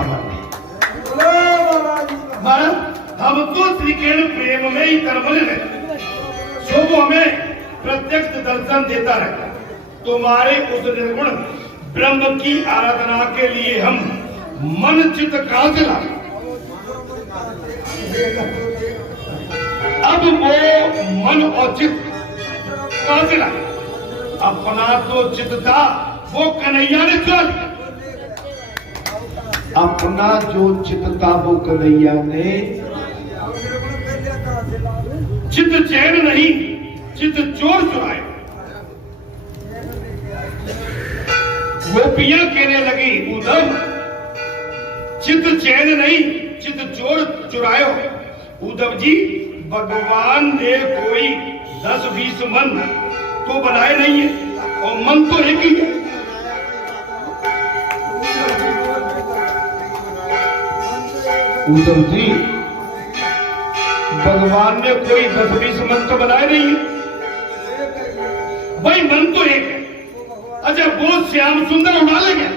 अमर नहीं। महाराज हम तो श्री कृष्ण प्रेम में ही तन्मय रहते, सो वो हमें प्रत्यक्ष दर्शन देता रहता। तुम्हारे उस निर्गुण ब्रह्म की आराधना के लिए हम मन चित कहां से लाए? अब वो मन और चित्त कहां से लाए? अपना तो चित्त था वो कन्हैया ने चुरा लिया। अपना जो चित्त था वो कन्हैया ने, चित्त चैन नहीं, चित्त चोर चुराए। गोपियां कहने लगी उद्धव, चित्त चैन नहीं, चित्त चोर चुरायो। उद्धव जी, भगवान ने कोई 10-20 मन तो बनाए नहीं है, और मन तो एक ही है। उद्धव जी, भगवान ने कोई 10-20 मन तो बनाए नहीं है, भाई मन तो एक है। अच्छा, वो श्याम सुंदर उड़ा लेंगे?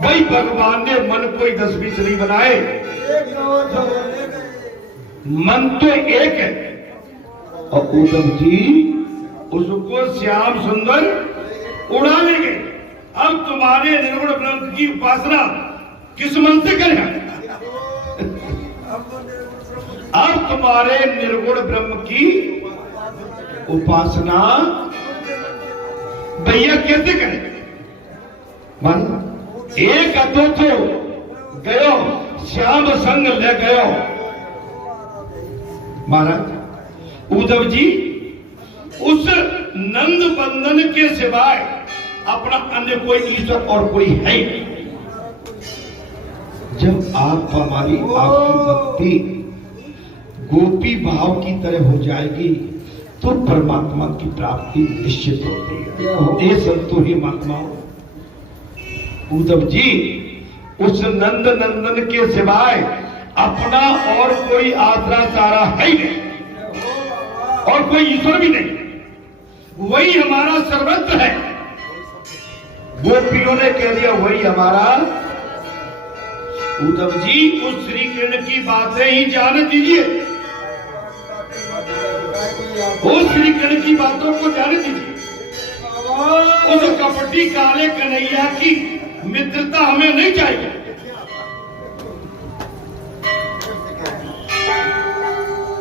भाई भगवान ने मन कोई 10-20 नहीं बनाए, मन तो एक है। और उद्धव जी उसको श्याम सुंदर उड़ा लेंगे। अब तुम्हारे निर्गुण ब्रह्म की उपासना किस मन से करें? अब तुम्हारे निर्गुण ब्रह्म की उपासना भैया कैसे करें? मन एक अतो तो गयो श्याम संग ले गयो। महाराज, उद्धव जी, उस नंद बंधन के सिवाय अपना अन्य कोई ईश्वर और कोई है ही नहीं। जब आप हमारी आपकी भक्ति गोपी भाव की तरह हो जाएगी तो परमात्मा की प्राप्ति निश्चित होती है। ये संतो ही महात्माओं, उद्धव जी, उस नंद नंदन के सिवाय अपना और कोई आसरा चारा है ही नहीं, और कोई ईश्वर भी नहीं। वही हमारा सर्वस्व है। गोपियों ने कह दिया वही हमारा। उद्धव जी, उस श्री कृष्ण की बातें ही जान दीजिए, उस श्री कृष्ण की बातों को जाने दीजिए। उस कपटी काले कन्हैया की मित्रता हमें नहीं चाहिए।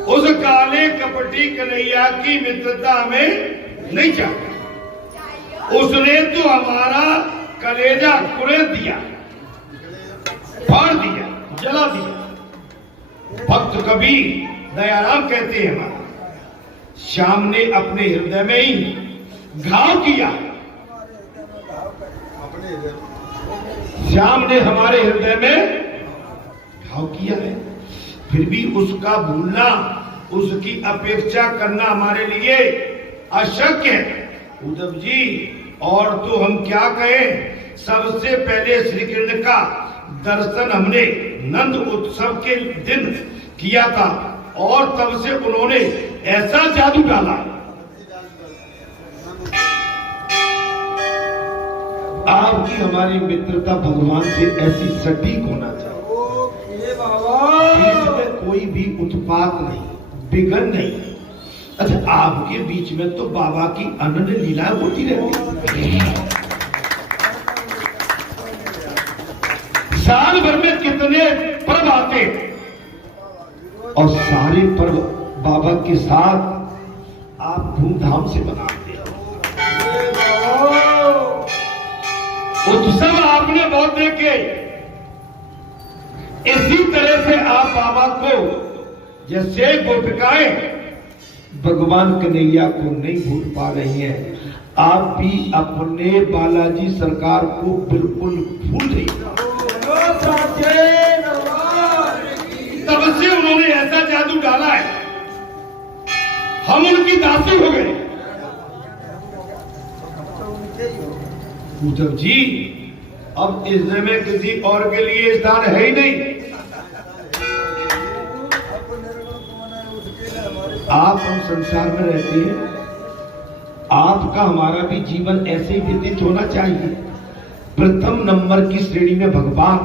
उस काले कपटी कन्हैया की मित्रता हमें नहीं चाहिए। उसने तो हमारा कलेजा कुरेद दिया, फाड़ दिया, जला दिया। भक्त कबीर दयाराम कहते हैं, हमारा श्याम ने अपने हृदय में ही घाव किया। श्याम ने हमारे हृदय में घाव किया है, फिर भी उसका भूलना, उसकी अपेक्षा करना हमारे लिए अशक्य है। उद्धव जी, और तो हम क्या कहें, सबसे पहले श्री कृष्ण का दर्शन हमने नंद उत्सव के दिन किया था, और तब से उन्होंने ऐसा जादू डाला। आपकी हमारी मित्रता भगवान से ऐसी सटीक होना चाहिए, इसमें कोई भी उत्पात नहीं, बिगन नहीं। अच्छा, आपके बीच में तो बाबा की अनन्य लीला होती रहती है। साल भर में कितने पर्व आते, और सारे पर्व बाबा के साथ आप धूमधाम से मनाते हो। उत्सव आपने बहुत देखे। इसी तरह से आप बाबा को, जैसे गोपिकाएं भगवान कन्हैया को नहीं भूल पा रही हैं, आप भी अपने बालाजी सरकार को बिल्कुल भूल रही हैं। तब से उन्होंने ऐसा जादू डाला है, हम उनकी दासी हो गए। उद्धव जी, अब इस में किसी और के लिए स्थान है ही नहीं। आप हम संसार में रहते हैं, आपका हमारा भी जीवन ऐसे ही व्यतीत होना चाहिए। प्रथम नंबर की श्रेणी में भगवान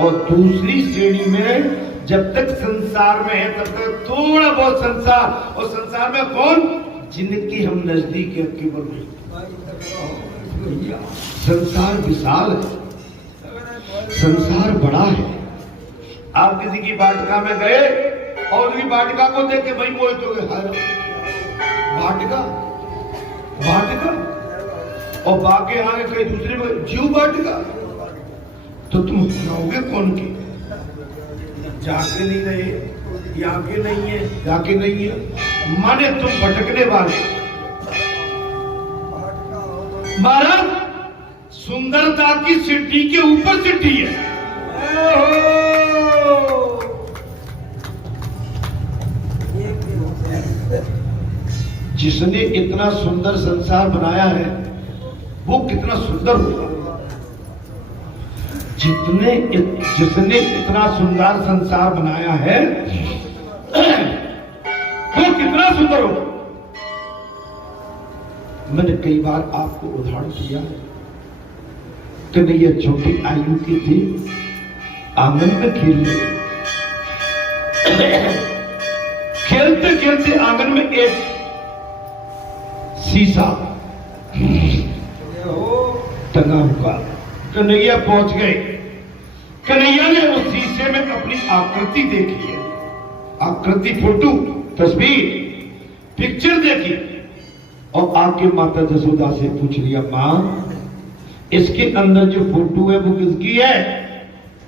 और दूसरी श्रेणी में जब तक संसार में है तब तक थोड़ा बहुत संसार, और संसार में कौन? जिनकी हम नजदीक है केवल नहीं। संसार विशाल है, संसार बड़ा है। आप किसी की वाटिका में गए और उसकी वाटिका को देख के भाई मोहित हो गए, वाटिका वाटिका, और बाकी आगे कहीं दूसरे में जीव वाटिका, तो तुम अपनाओगे कौन की? जाके नहीं रहे, याके नहीं है, जाके नहीं है, माने तुम भटकने वाले। महाराज सुंदरता की सिद्धि के ऊपर सिद्धि है। जिसने इतना सुंदर संसार बनाया है वो कितना सुंदर होगा। जिसने इतना सुंदर संसार बनाया है वो कितना सुंदर होगा। मैंने कई बार आपको उदाहरण दिया कि नहीं, ये छोटी आयु की थी, आंगन में खेलते खेलते आंगन में एक शीशा टंगा हुआ। कन्हैया पहुंच गए। कन्हैया ने उस शीशे में अपनी आकृति देखी है, आकृति, फोटो, तस्वीर, पिक्चर देखी, और आके माता जसोदा से पूछ लिया, मां इसके अंदर जो फोटो है वो किसकी है?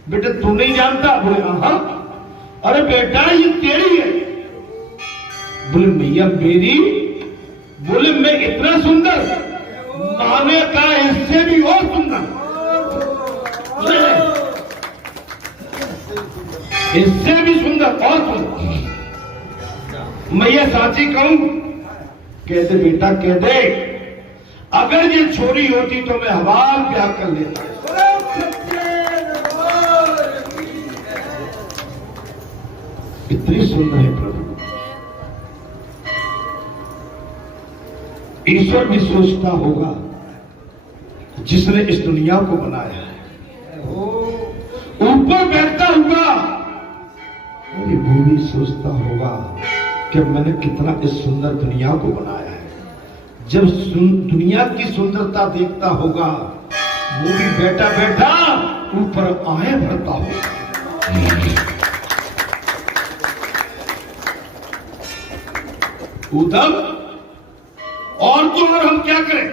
बेटा तू नहीं जानता? बोले हाँ। अरे बेटा ये तेरी है। बोले मैया मेरी? बोले मैं इतना सुंदर? माने कहा इससे भी और सुंदर, इससे भी सुंदर और सुंदर। मैया साची कहूं? कहते बेटा कह दे, अगर ये छोरी होती तो मैं हवाल ब्याह कर लेता। इतनी सुंदर है प्रभु। ईश्वर भी सोचता होगा जिसने इस दुनिया को बनाया है, ऊपर बैठता होगा, वो भी सोचता होगा कि मैंने कितना इस सुंदर दुनिया को बनाया है। जब दुनिया की सुंदरता देखता होगा वो भी बैठा बैठा ऊपर आए भरता होगा। उधम और तो और हम क्या करें?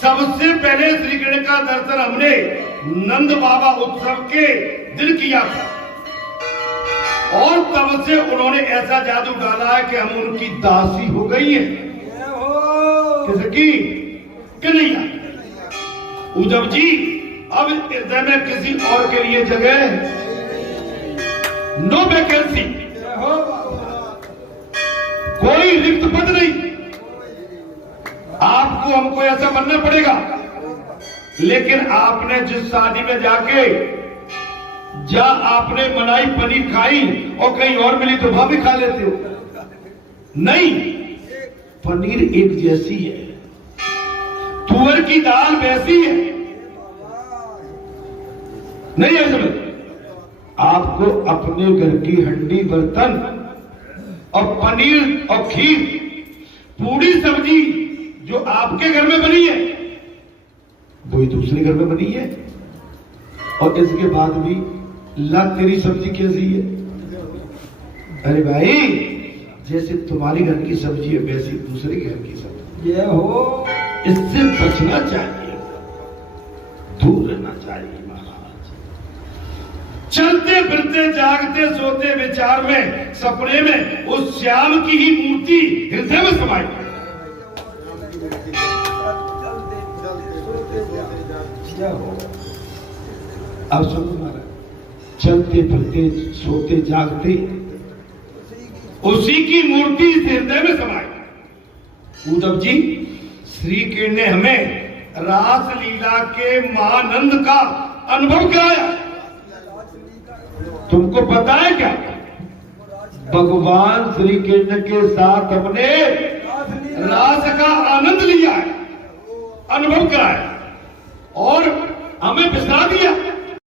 सबसे पहले श्री कृष्ण का दर्शन हमने नंद बाबा उत्सव के दिन किया था, और तब से उन्होंने ऐसा जादू डाला है कि हम उनकी दासी हो गई है। किसकी? कन्हैया। उद्धव जी अब हृदय में किसी और के लिए जगह, नो वैकेंसी, कोई रिक्त पद नहीं। आपको हमको ऐसा बनना पड़ेगा। लेकिन आपने जिस शादी में जाके आपने मलाई पनीर खाई और कहीं और मिली तो वहां भी खा लेते हो। नहीं, पनीर एक जैसी है, तुअर की दाल वैसी है। नहीं है समझ? आपको अपने घर की हंडी बर्तन और पनीर और खीर, पूरी सब्जी जो आपके घर में बनी है वही दूसरे घर में बनी है, और इसके बाद भी ला तेरी सब्जी कैसी है? अरे भाई जैसे तुम्हारी घर की सब्जी है वैसी दूसरे घर की सब्जी ये हो। इससे बचना चाहिए, दूर रहना चाहिए महाराज। चलते फिरते जागते सोते विचार में सपने में उस श्याम की ही मूर्ति हृदय में समाई। अब सुनो महाराज, चलते फिरते सोते जागते उसी की मूर्ति इस हृदय में समाई। उद्धव जी श्री कृष्ण ने हमें रास लीला के महानंद का अनुभव कराया। तुमको पता है क्या? भगवान श्री कृष्ण के साथ हमने रास का आनंद लिया है, अनुभव करा है और हमें